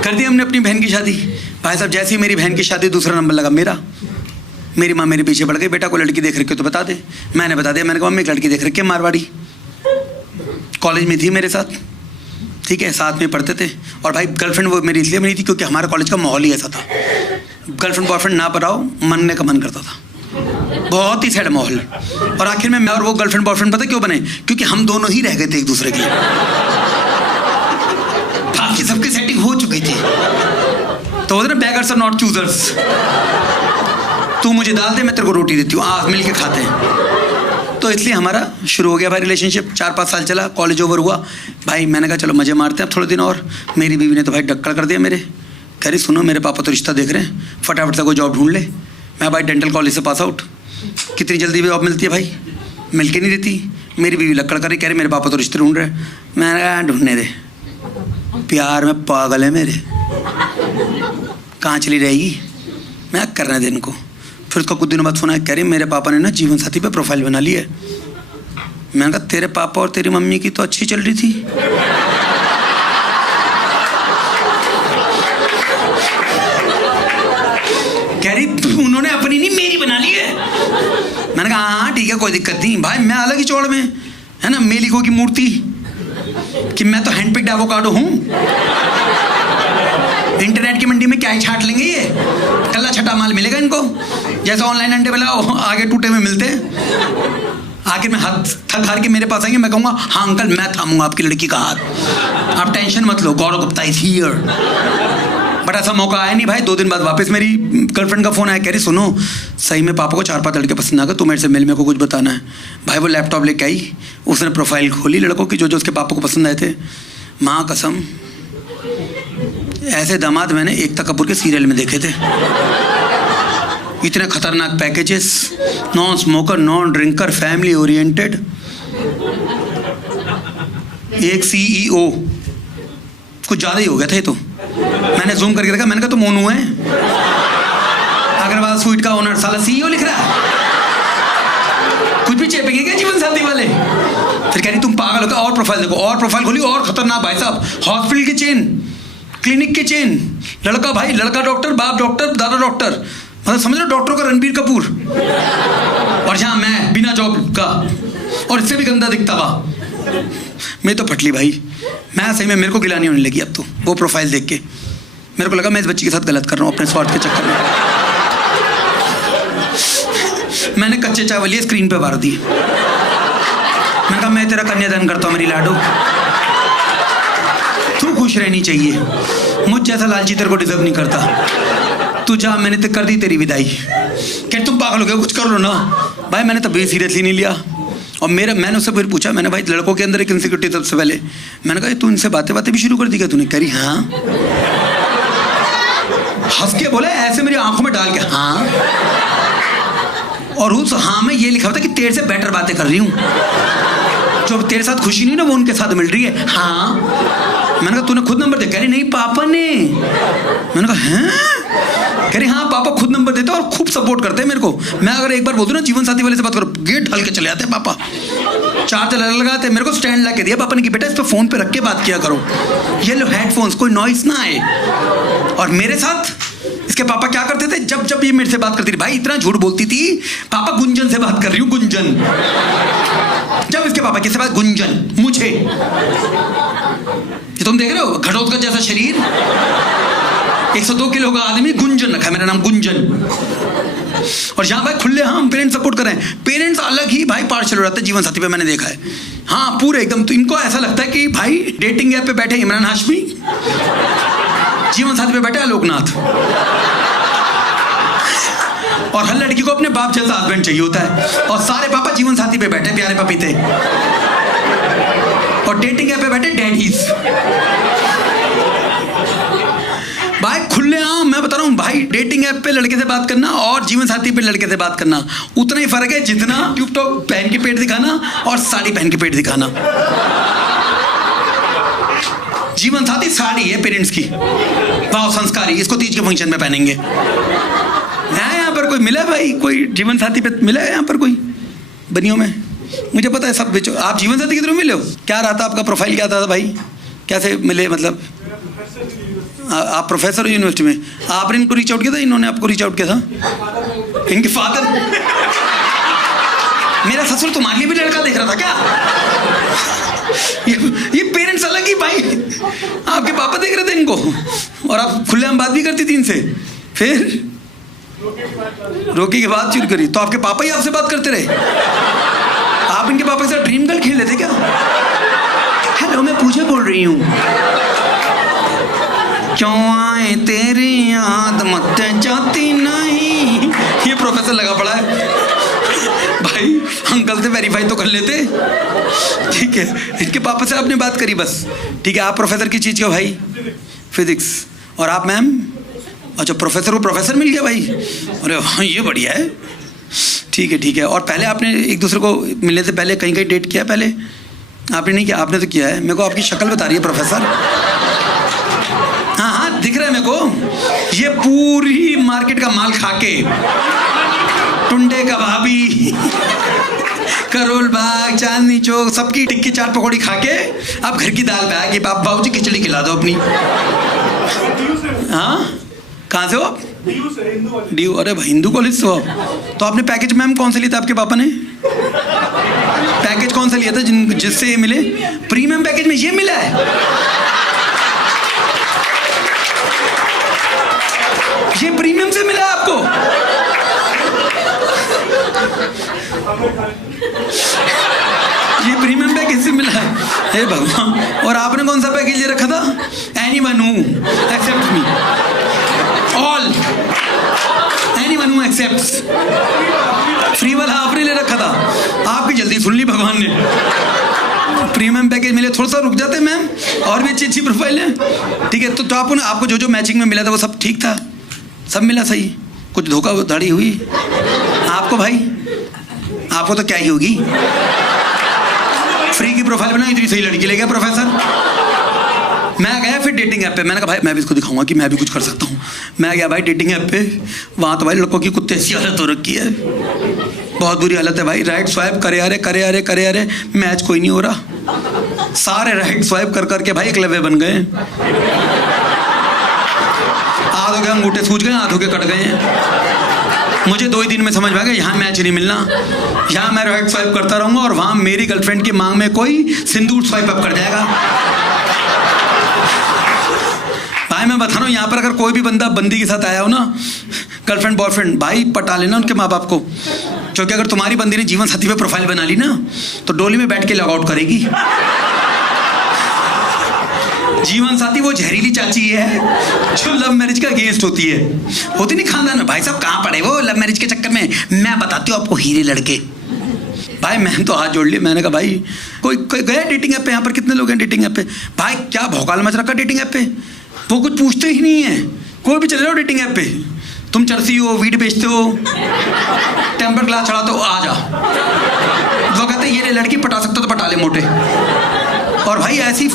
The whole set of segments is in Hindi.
कर दी हमने अपनी बहन की शादी। भाई साहब जैसे ही मेरी बहन की शादी दूसरा नंबर लगा मेरा। मेरी माँ मेरे पीछे पड़ गई, बेटा को लड़की देख रखी हो तो बता दे। मैंने बता दिया, मैंने कहा मम्मी एक लड़की देख रखी है मारवाड़ी, कॉलेज में थी मेरे साथ, ठीक है, साथ में पढ़ते थे। और भाई गर्लफ्रेंड वो मेरी इसलिए नहीं थी क्योंकि हमारा कॉलेज का माहौल ही ऐसा था, गर्लफ्रेंड बॉयफ्रेंड ना बनाओ, मनने का मन करता था, बहुत ही सैड माहौल। और आखिर में मैं और वो गर्लफ्रेंड बॉयफ्रेंड पता क्यों बने? क्योंकि हम दोनों ही रह गए थे एक दूसरे के लिए, बाकी सबकी सेटिंग हो चुकी थी। तो बोलते ना बेगर्स आर नॉट चूजर्स, तू मुझे दाल दे मैं तेरे को रोटी देती हूँ, आज मिल के खाते हैं। तो इसलिए हमारा शुरू हो गया भाई रिलेशनशिप। 4-5 साल चला, कॉलेज ओवर हुआ भाई, मैंने कहा चलो मजे मारते हैं अब थोड़े दिन और। मेरी बीवी ने तो भाई डक्कड़ कर दिया मेरे, कह रही सुनो मेरे पापा तो रिश्ता देख रहे हैं, फटाफट से कोई जॉब ढूंढ ले। मैं भाई डेंटल कॉलेज से पास आउट, कितनी जल्दी भी जॉब मिलती है भाई, मिल के नहीं देती। मेरी बीवी लक्कड़ कर रही, कह रही मेरे पापा तो रिश्ते ढूंढ रहे हैं। मैंने कहा ढूंढने दे, प्यार में पागल है मेरे, कहाँ चली रहेगी, मैं करने दे इनको। फिर उसका कुछ दिनों बाद सुना है, कह रही मेरे पापा ने ना जीवन साथी पे प्रोफाइल बना ली है। मैंने कहा तेरे पापा और तेरी मम्मी की तो अच्छी चल रही थी। कह रही उन्होंने अपनी नहीं मेरी बना ली है। मैंने कहा हाँ ठीक है कोई दिक्कत नहीं भाई, मैं अलग ही चौड़ में है ना, मेलिको की मूर्ति कि मैं तो हैंडपिक्ड एवोकाडो हूँ। इंटरनेट की मंडी में क्या ही छाट लेंगे ये, कल्ला छटा माल मिलेगा इनको, जैसे ऑनलाइन अंडे बनाओ आगे टूटे में मिलते हैं। आखिर में हाथ थक हार के मेरे पास आएंगे, मैं कहूँगा हाँ अंकल मैं थामूंगा आपकी लड़की का हाथ, आप टेंशन मत लो, गौरव गुप्ता इज हियर। बट ऐसा मौका आया नहीं भाई। 2 दिन बाद वापस मेरी गर्लफ्रेंड का फ़ोन आया, कह रही सुनो सही में पापा को 4-5 लड़के पसंद आ गए, तो मेरे से मिल, मेरे को कुछ बताना है। भाई वो लैपटॉप लेके आई, उसने प्रोफाइल खोली लड़कों की जो जो उसके पापा को पसंद आए थे। माँ कसम ऐसे दामाद मैंने एकता कपूर के सीरियल में देखे थे, इतने खतरनाक packages, non smoker, non drinker, family oriented, एक CEO, कुछ ज़्यादा ही हो गया था ये तो। मैंने जूम करके देखा, मैंने कहा तो मोनू है, अग्रवाल स्वीट का ओनर साला CEO लिख रहा है, कुछ भी चेपेंगे क्या जीवन साथी वाले। फिर कह रही तुम पागल हो क्या, और प्रोफाइल देखो, और प्रोफाइल खोली, और खतरनाक भाई साहब, हॉस्पिटल की चेन, क्लिनिक की चेन, लड़का भाई लड़का डॉक्टर, बाप डॉक्टर, दादा डॉक्टर, मतलब समझ लो डॉक्टरों का रणबीर कपूर। और जहाँ मैं बिना जॉब का और इससे भी गंदा दिखता हुआ, मैं तो फटली भाई। मैं सही में मेरे को गिलानी होने लगी अब तो वो प्रोफाइल देख के। मेरे को लगा मैं इस बच्ची के साथ गलत कर रहा हूँ अपने स्वार्थ के चक्कर में। मैंने कच्चे चावल लिए स्क्रीन पे मार दिए। मैंने कहा मैं तेरा कन्यादान करता हूँ मेरी लाडो, तू खुश रहनी चाहिए, मुझ जैसा लालची तेरे को डिजर्व नहीं करता, तू जा, मैंने तो कर दी तेरी विदाई। क्या तुम पागल हो गए, कुछ कर लो ना। भाई मैंने तभी सीरियसली नहीं लिया। और मैंने उससे फिर पूछा, मैंने भाई लड़कों के अंदर एक इनसिक्योरिटी सबसे पहले, मैंने कहा तू इनसे बातें भी शुरू कर दी क्या तूने? करी हाँ, हंस के बोला ऐसे मेरी आंखों में डाल के हाँ, और उस हाँ में ये लिखा होता कि तेरे से बेटर बातें कर रही हूँ, जो तेरे साथ खुशी नहीं ना वो उनके साथ मिल रही है। हाँ, मैंने कहा तूने खुद नंबर दिया? कह रही नहीं पापा ने। मैंने कहा हैं? कह रही हाँ पापा खुद नंबर देते और खूब सपोर्ट करते हैं मेरे को। मैं अगर एक बार बोल दूं ना जीवन साथी वाले से बात करो, गेट ढल के चले आते पापा, चार्जर लगाते, मेरे को स्टैंड ला के दिया पापा ने कि बेटा इस पे फोन पे रख के बात किया करो, ये लो हेडफोन्स, कोई नॉइस ना आए। और मेरे साथ इसके पापा क्या करते थे, जब जब ये मेरे से बात करती थी, भाई इतना झूठ बोलती थी, पापा गुंजन से बात कर रही हूँ, गुंजन। जब इसके पापा किससे बात, गुंजन, मुझे। ये तुम देख रहे हो घटोत्कच जैसा शरीर, 102 किलो का आदमी, गुंजन रखा है मेरा नाम, गुंजन। और जहाँ भाई खुले हम पेरेंट्स सपोर्ट कर रहे हैं, पेरेंट्स अलग ही भाई पार्शल हो जाते हैं जीवन साथी पे, मैंने देखा है। हाँ पूरे एकदम, तो इनको ऐसा लगता है कि भाई डेटिंग ऐप पे बैठे इमरान हाशमी, जीवन साथी पे बैठे आलोकनाथ। और हर लड़की को अपने बाप जैसा हस्बैंड चाहिए होता है, और सारे पापा जीवन साथी पे बैठे प्यारे पपीते, और डेटिंग ऐप पे बैठे डैडीज। भाई खुले आम मैं बता रहा हूँ भाई, डेटिंग ऐप पे लड़के से बात करना और जीवन साथी पे लड़के से बात करना उतना ही फर्क है जितना ट्यूब टॉप पहन के पेट दिखाना और साड़ी पहन के पेट दिखाना। जीवन साथी साड़ी है पेरेंट्स की, वाह संस्कारी, इसको तीज के फंक्शन में पहनेंगे। यहाँ पर कोई मिला भाई, कोई जीवन साथी पे मिला है यहाँ पर कोई बनियों में? मुझे पता है सब बेचो। आप जीवन साथी के थ्रू मिले हो? क्या रहा था आपका प्रोफाइल, क्या था भाई? कैसे मिले मतलब? आप प्रोफेसर हो यूनिवर्सिटी में, आपने इनको रीच आउट किया था, इन्होंने आपको रीच आउट किया था? इनके फादर? मेरा ससुर तुम्हारे लिए भी लड़का देख रहा था क्या? ये पेरेंट्स अलग ही भाई। आपके पापा देख रहे थे इनको और आप खुलेआम बात भी करती थी इनसे, फिर रोकी के बाद चुरी करी तो आपके पापा ही आपसे बात करते रहे? आप इनके पापा के साथ ड्रीम गर्ल खेल लेते क्या? हेलो, मैं पूजा बोल रही हूँ। क्यों आए तेरी याद मत जाती नहीं। ये प्रोफेसर लगा पड़ा है भाई, अंकल से वेरीफाई तो कर लेते। ठीक है, इनके पापा से आपने बात करी बस। ठीक है, आप प्रोफेसर की चीज़ हो भाई? फिजिक्स। और आप मैम? अच्छा, प्रोफेसर को प्रोफेसर मिल गया भाई। अरे हाँ, ये बढ़िया है। ठीक है ठीक है। और पहले आपने एक दूसरे को मिलने से पहले कहीं कहीं डेट किया? पहले आपने नहीं किया? आपने तो किया है। मेरे को आपकी शक्ल बता रही है प्रोफेसर। हाँ हाँ, दिख रहा है मेरे को। ये पूरी मार्केट का माल खा के, टुंडे कबाबी, करोल बाग, चांदनी चौक, सबकी टिक्की चाट पकौड़ी खा के आप घर की दाल पे आए कि बाबू जी खिचड़ी खिला दो अपनी। हाँ, कहाँ से हो आप? डी। अरे भाई, हिंदू कॉलेज से हो आप? तो आपने पैकेज मैम कौन सा लिया था आपके पापा ने? पैकेज कौन सा लिया था जिससे ये मिले? प्रीमियम पैकेज में ये मिला है? ये प्रीमियम से मिला आपको? ये प्रीमियम पैकेज से मिला है? हे भगवान। और आपने कौन सा पैकेज ले रखा था? एनीवन हू एक्सेप्ट मी, ऑल एनीवन हू एक्सेप्ट्स। फ्री वाला आपने ले रखा था। आपकी जल्दी सुन ली भगवान ने। प्रीमियम पैकेज मिले, थोड़ा सा रुक जाते मैम, और भी अच्छी अच्छी प्रोफाइल है। ठीक है, तो आपको जो जो मैचिंग में मिला था वो सब ठीक था? सब मिला सही? कुछ धोखाधड़ी हुई आपको भाई? आपको तो क्या ही होगी, फ्री की प्रोफाइल बनाई, इतनी सही लड़की ले गया प्रोफेसर। मैं गया फिर डेटिंग ऐप पे, मैंने कहा भाई मैं भी इसको दिखाऊंगा कि मैं भी कुछ कर सकता हूँ। मैं गया भाई डेटिंग ऐप पे, वहाँ तो भाई लड़कों की कुत्ते ऐसी हालत हो रखी है, बहुत बुरी हालत है भाई। राइट स्वाइप करे अरे मैच कोई नहीं हो रहा। सारे राइट स्वाइप कर करके भाई एकलव्य बन गए। आधों के अंगूठे सूज गए, आधों के कट गए हैं। मुझे 2 ही दिन में समझ में आ गया यहाँ मैच नहीं मिलना। यहाँ मैं राइट स्वाइप करता रहूँगा और वहाँ मेरी गर्लफ्रेंड की मांग में कोई सिंदूर स्वाइप अप कर जाएगा। भाई मैं बता रहा हूँ, यहाँ पर अगर कोई भी बंदा बंदी के साथ आया हो ना, गर्लफ्रेंड बॉयफ्रेंड, भाई पटा लेना उनके माँ बाप को। क्योंकि अगर तुम्हारी बंदी ने जीवन साथी पे प्रोफाइल बना ली ना, तो डोली में बैठ के लॉग आउट करेगी। जीवन साथी वो जहरीली चाची है जो लव मैरिज का अगेंस्ट होती है। होती नहीं खानदान में? भाई साहब कहाँ पड़े वो लव मैरिज के चक्कर में? मैं बताती हूँ आपको हीरे लड़के। भाई मैंने तो हाथ जोड़ लिए, मैंने कहा भाई कोई गया डेटिंग ऐप पे? यहाँ पर कितने लोग हैं डेटिंग ऐप पे? भाई क्या भौकाल मच रखा डेटिंग ऐप पे, वो कुछ पूछते ही नहीं है। कोई भी चले जाओ डेटिंग ऐप पे, तुम चरसी हो, वीड बेचते हो, टेम्पर ग्लास चढ़ाते हो, आ जा। वो कहते ये लड़की पटा सकते हो तो पटा ले मोटे। और भाई ऐसी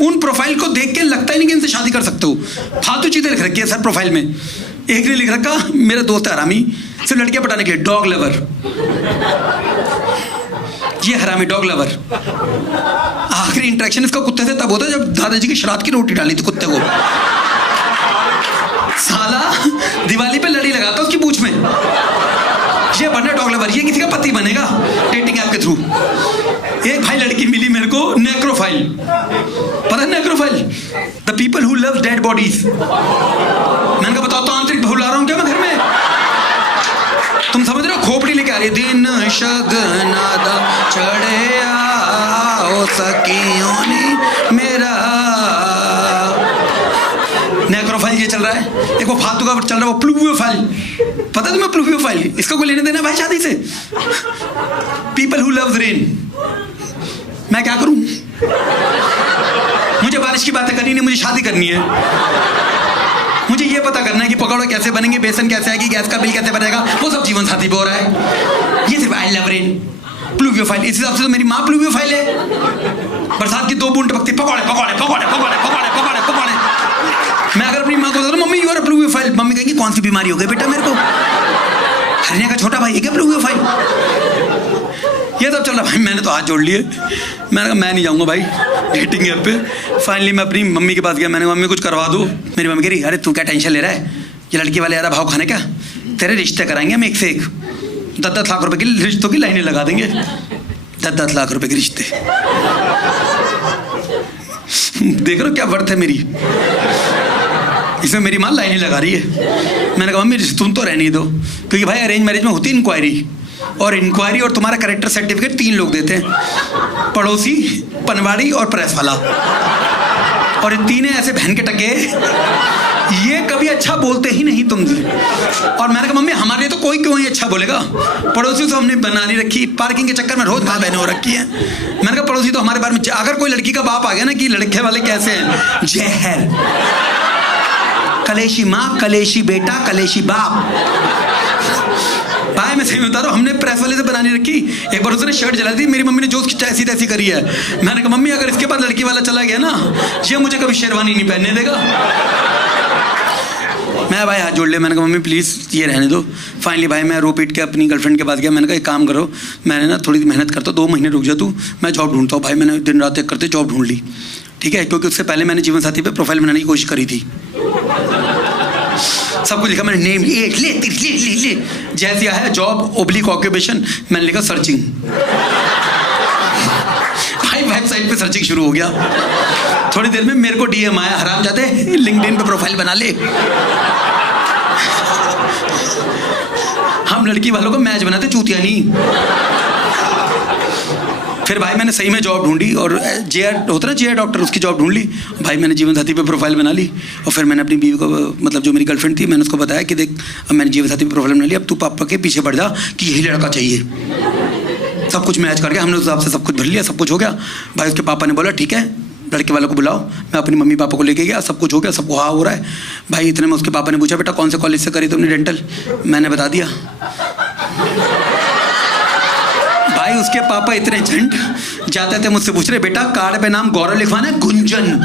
उन प्रोफाइल को देख के लगता ही नहीं कि इनसे शादी कर सकते हो। फालतू चीजें लिख रखी है सर प्रोफाइल में। एक ने लिख रखा, मेरा दोस्त है हरामी, सिर्फ लड़कियां पटाने के लिए, डॉग लवर। ये हरामी डॉग लवर। आखिरी इंटरेक्शन इसका कुत्ते से तब होता है जब दादाजी की श्राद्ध की रोटी डाली थी कुत्ते को। साला दिवाली पे लड़ी लगाता उसकी पूंछ में। ये बनना डॉग लवर, ये किसी का पति बनेगा डेटिंग ऐप के थ्रू। एक भाई लड़की मिली मेरे को, नेक्रोफाइल। पता है necrophile? The people who love dead bodies. मैंने कहा बताओ, तांत्रिक भुला रहा हूँ क्या मैं घर में? तुम समझ रहे हो? खोपड़ी लेके आ रही है, दिन शगनादा चढ़े आओ सखियों मेरा। नेक्रोफाइल ये चल रहा है। एक वो फालतू का चल रहा है वो प्लूवियोफाइल। पता है तुम्हें प्लूवियोफाइल? इसका कोई लेने देना भाई शादी से? People who loves rain. मैं क्या करूं? मुझे बारिश की बातें करनी नहीं, मुझे शादी करनी है। मुझे ये पता करना है कि पकौड़े कैसे बनेंगे, बेसन कैसे आएगी, गैस का बिल कैसे बनेगा, वो सब जीवन साथी पे हो रहा है। ये सिर्फ आई लव रेन, प्लूवियोफाइल। इस हिसाब से तो मेरी माँ प्लूवियोफाइल है। बरसात की 2 बूंद टपकती, पकौड़े पकौड़े पकौड़े पकौड़े पकौड़े पकौड़े पकौड़े। मैं अगर अपनी माँ को बता दूं mummy you are pluviophile, mummy कहेगी कौन सी बीमारी हो गई बेटा मेरे को? हरने का छोटा भाई है क्या प्लूवियोफाइल? ये सब चल रहा भाई। मैंने तो हाथ जोड़ लिए, मैंने कहा मैं नहीं जाऊँगा भाई डेटिंग ऐप पे। फाइनली मैं अपनी मम्मी के पास गया, मैंने कहा मम्मी कुछ करवा दो। मेरी मम्मी कह रही अरे तू क्या टेंशन ले रहा है, ये लड़की वाले ज़्यादा भाव खाने का, तेरे रिश्ते कराएंगे हम एक से एक, 10-10 लाख रुपए की रिश्तों की लाइनें लगा देंगे, 10-10 लाख रुपए के रिश्ते। देख रहे हो क्या वर्थ है मेरी, इसमें मेरी माँ लाइनें लगा रही है। मैंने कहा मम्मी तुम तो रहने दो, क्योंकि भाई अरेंज मैरिज में होती इंक्वायरी, और इंक्वायरी और तुम्हारा कैरेक्टर सर्टिफिकेट 3 लोग देते हैं, पड़ोसी, पनवाड़ी और प्रेस वाला। और इन 3 ऐसे बहन के टके, ये कभी अच्छा बोलते ही नहीं तुम। और मैंने कहा मम्मी हमारे लिए तो कोई क्यों ही अच्छा बोलेगा, पड़ोसी तो हमने बना नहीं रखी, पार्किंग के चक्कर में रोज माँ बहनें हो रखी है। मैंने कहा पड़ोसी तो हमारे बारे में, अगर कोई लड़की का बाप आ गया ना कि लड़के वाले कैसे हैं, जहर, कलेशी माँ, कलेशी बेटा, कलेशी बाप। भाई मैं सही बता रहा हूँ, हमने प्रेस वाले से बनानी रखी। एक बार उसने शर्ट जला दी, मेरी मम्मी ने जो उसकी ऐसी तैसी करी है। मैंने कहा मम्मी अगर इसके बाद लड़की वाला चला गया ना, ये मुझे कभी शेरवानी नहीं पहनने देगा। मैं भाई हाथ जोड़ लिया, मैंने कहा मम्मी प्लीज़ ये रहने दो। फाइनली भाई मैं रो पीट के अपनी गर्लफ्रेंड के पास गया, मैंने कहा एक काम करो, मैंने ना थोड़ी मेहनत करता हूँ, 2 महीने रुक जा तू, मैं जॉब ढूंढता हूँ। भाई मैंने दिन रात एक करते जॉब ढूंढ ली, ठीक है, क्योंकि उससे पहले मैंने जीवन साथी पे प्रोफाइल बनाने की कोशिश करी थी। सब कुछ लिखा मैंने, नेम ले ले ले ले ले, जैसे आया जॉब ओब्लिक ऑक्यूपेशन, मैंने लिखा सर्चिंग। भाई वेबसाइट पे सर्चिंग शुरू हो गया। थोड़ी देर में मेरे को डीएम आया, हरामजादे लिंक्डइन पे प्रोफाइल बना ले। हम लड़की वालों को मैच बनाते, चूतिया नहीं। फिर भाई मैंने सही में जॉब ढूंढी, और जेआर होता ना जेआर डॉक्टर, उसकी जॉब ढूंढ ली। भाई मैंने जीवन साथी पे प्रोफाइल बना ली, और फिर मैंने अपनी बीवी को, मतलब जो मेरी गर्लफ्रेंड थी, मैंने उसको बताया कि देख अब मैंने जीवन साथी पे प्रोफाइल बना ली, अब तू पापा के पीछे पड़ जा कि यही लड़का चाहिए। सब कुछ मैच करके हमने उस हिसाब से सब कुछ भर लिया, सब कुछ हो गया। भाई उसके पापा ने बोला ठीक है लड़के वालों को बुलाओ। मैं अपनी मम्मी पापा को लेके गया, सब कुछ हो गया, सबको हाँ हो रहा है। भाई इतने में उसके पापा ने पूछा बेटा कौन से कॉलेज से करी तुमने डेंटल, मैंने बता दिया। भाई उसके पापा इतने झंड, जाते थे मुझसे पूछ रहे बेटा कार्ड पे नाम गौरव लिखवाना है, गुंजन।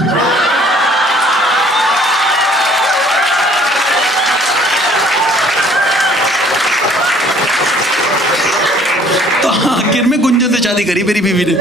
तो आखिर में गुंजन से शादी करी मेरी बीवी ने।